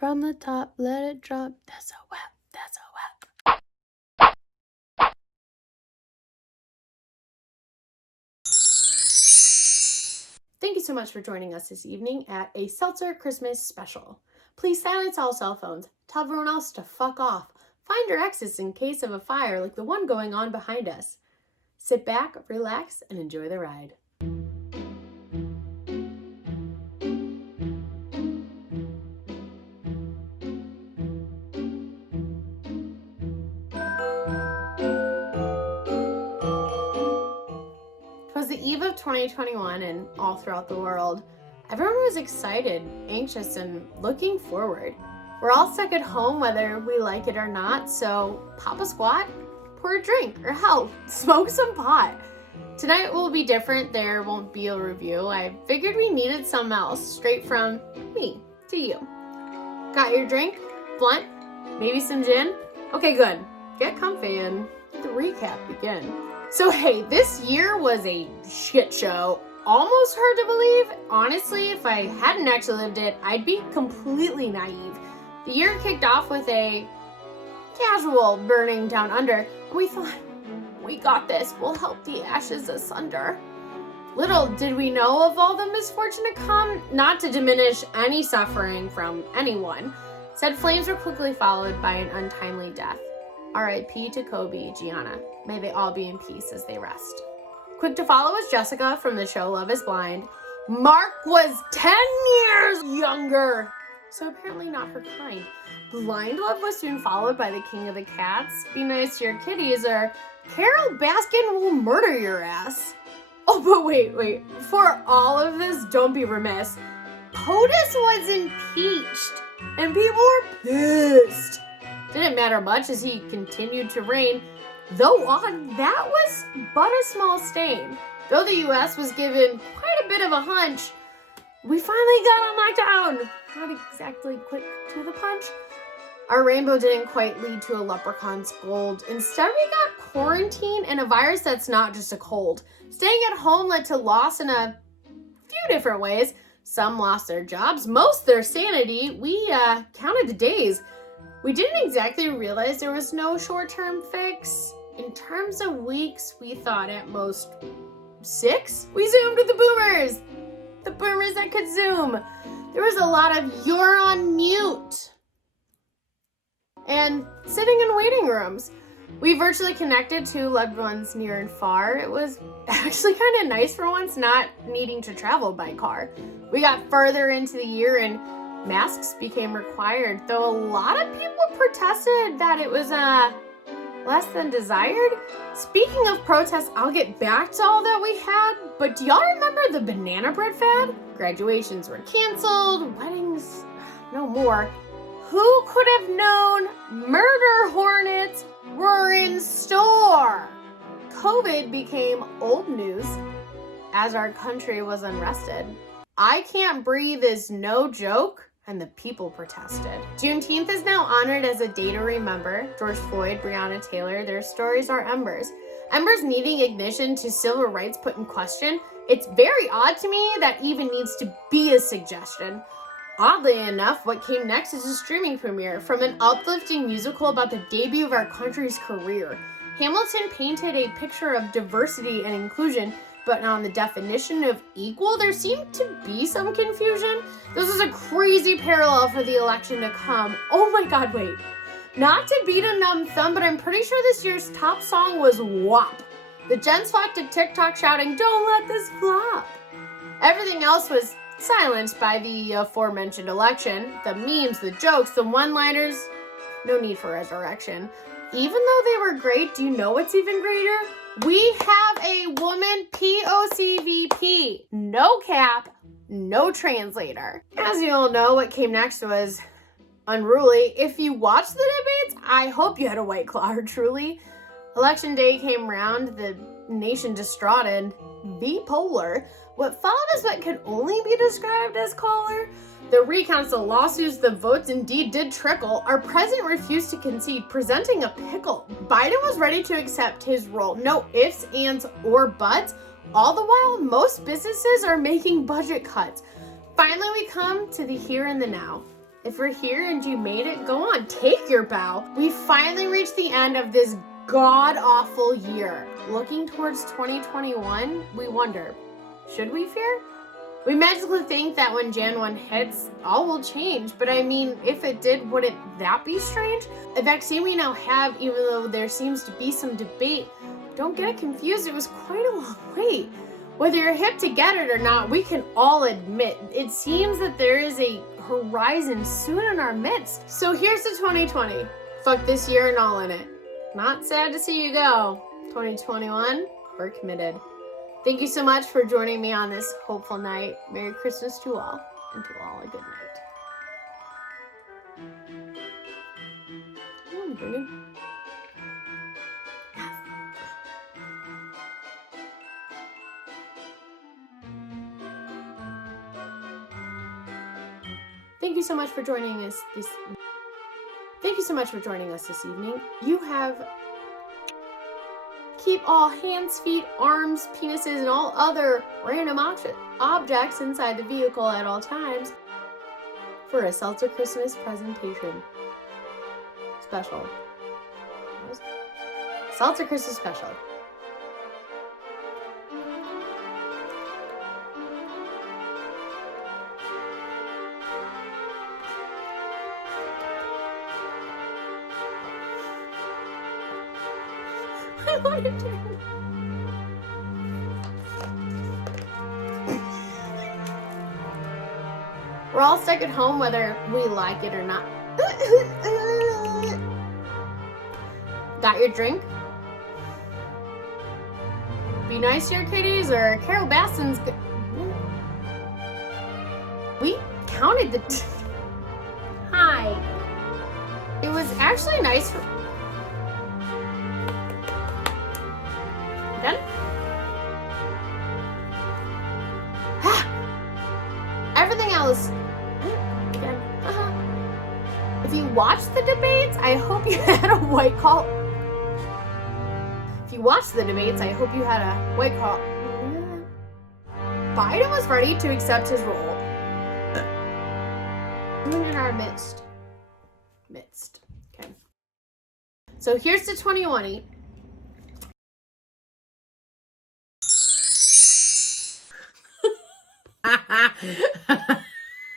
From the top, let it drop. That's a wrap. That's a wrap. Thank you so much for joining us this evening at a Seltzer Christmas special. Please silence all cell phones. Tell everyone else to fuck off. Find your exits in case of a fire like the one going on behind us. Sit back, relax, and enjoy the ride. It was the eve of 2021, and all throughout the world, everyone was excited, anxious, and looking forward. We're all stuck at home whether we like it or not, so pop a squat, pour a drink, or hell, smoke some pot. Tonight will be different. There won't be a review. I figured we needed something else, straight from me to you. Got your drink? Blunt? Maybe some gin? Okay, good. Get comfy and let the recap begin. So hey, this year was a shit show. Almost hard to believe. Honestly, if I hadn't actually lived it, I'd be completely naive. The year kicked off with a casual burning down under, and we thought, we got this, we'll help the ashes asunder. Little did we know of all the misfortune to come, not to diminish any suffering from anyone. Said flames were quickly followed by an untimely death. R.I.P. to Kobe, Gianna. May they all be in peace as they rest. Quick to follow was Jessica from the show Love is Blind. Mark was 10 years younger, so apparently not her kind. Blind Love was soon followed by the King of the Cats. Be nice to your kitties, or Carol Baskin will murder your ass. Oh, but wait. For all of this, don't be remiss. POTUS was impeached, and people were pissed. Didn't matter much as he continued to reign, though on that was but a small stain. Though the US was given quite a bit of a hunch, we finally got on lockdown. Not exactly quick to the punch. Our rainbow didn't quite lead to a leprechaun's gold. Instead, we got quarantine and a virus that's not just a cold. Staying at home led to loss in a few different ways. Some lost their jobs, most their sanity. We counted the days. We didn't exactly realize there was no short-term fix. In terms of weeks, we thought at most 6. We zoomed with the boomers. The boomers that could zoom. There was a lot of "you're on mute" and sitting in waiting rooms. We virtually connected to loved ones near and far. It was actually kind of nice for once not needing to travel by car. We got further into the year and masks became required, though a lot of people protested that it was less than desired. Speaking of protests, I'll get back to all that we had, but do y'all remember the banana bread fad? Graduations were canceled, weddings no more. Who could have known murder hornets were in store? COVID became old news as our country was unrested. I can't breathe is no joke, and the people protested. Juneteenth is now honored as a day to remember. George Floyd, Breonna Taylor, their stories are embers. Embers needing ignition to civil rights put in question. It's very odd to me that even needs to be a suggestion. Oddly enough, what came next is a streaming premiere from an uplifting musical about the debut of our country's career. Hamilton painted a picture of diversity and inclusion, but on the definition of equal, there seemed to be some confusion. This is a crazy parallel for the election to come. Oh my god, wait. Not to beat a numb thumb, but I'm pretty sure this year's top song was WAP. The gens flocked to TikTok shouting, "Don't let this flop." Everything else was silenced by the aforementioned election. The memes, the jokes, the one-liners, no need for resurrection. Even though they were great, do you know what's even greater? We have a woman POCVP. No cap, no translator. As you all know, what came next was unruly. If you watched the debates, I hope you had a White Claw or Truly. Election day came round, the nation distraught and bipolar. What followed is what could only be described as choler. The recounts, the lawsuits, the votes indeed did trickle. Our president refused to concede, presenting a pickle. Biden was ready to accept his role. No ifs, ands, or buts. All the while, most businesses are making budget cuts. Finally, we come to the here and the now. If we're here and you made it, go on, take your bow. We finally reached the end of this god-awful year. Looking towards 2021, we wonder, should we fear? We magically think that when Jan 1 hits, all will change. But I mean, if it did, wouldn't that be strange? A vaccine we now have, even though there seems to be some debate, don't get it confused, it was quite a long wait. Whether you're hip to get it or not, we can all admit, it seems that there is a horizon soon in our midst. So here's to 2020. Fuck this year and all in it. Not sad to see you go. 2021, we're committed. Thank you so much for joining me on this hopeful night. Merry Christmas to all, and to all a good night. Oh, bring it. Thank you so much for joining us this. Thank you so much for joining us this evening. You have. Keep all hands, feet, arms, penises, and all other random objects inside the vehicle at all times for a Seltzer Christmas presentation. Special. Seltzer Christmas special. I want to do. We're all stuck at home whether we like it or not. Got your drink? Be nice to your kitties or Carol Baskin's. We counted the. Hi. It was actually nice for. Done? Everything else. Again. If you watched the debates, I hope you had a white call. If you watched the debates, I hope you had a white call. Biden was ready to accept his role. In our midst. Okay. So here's to 2020.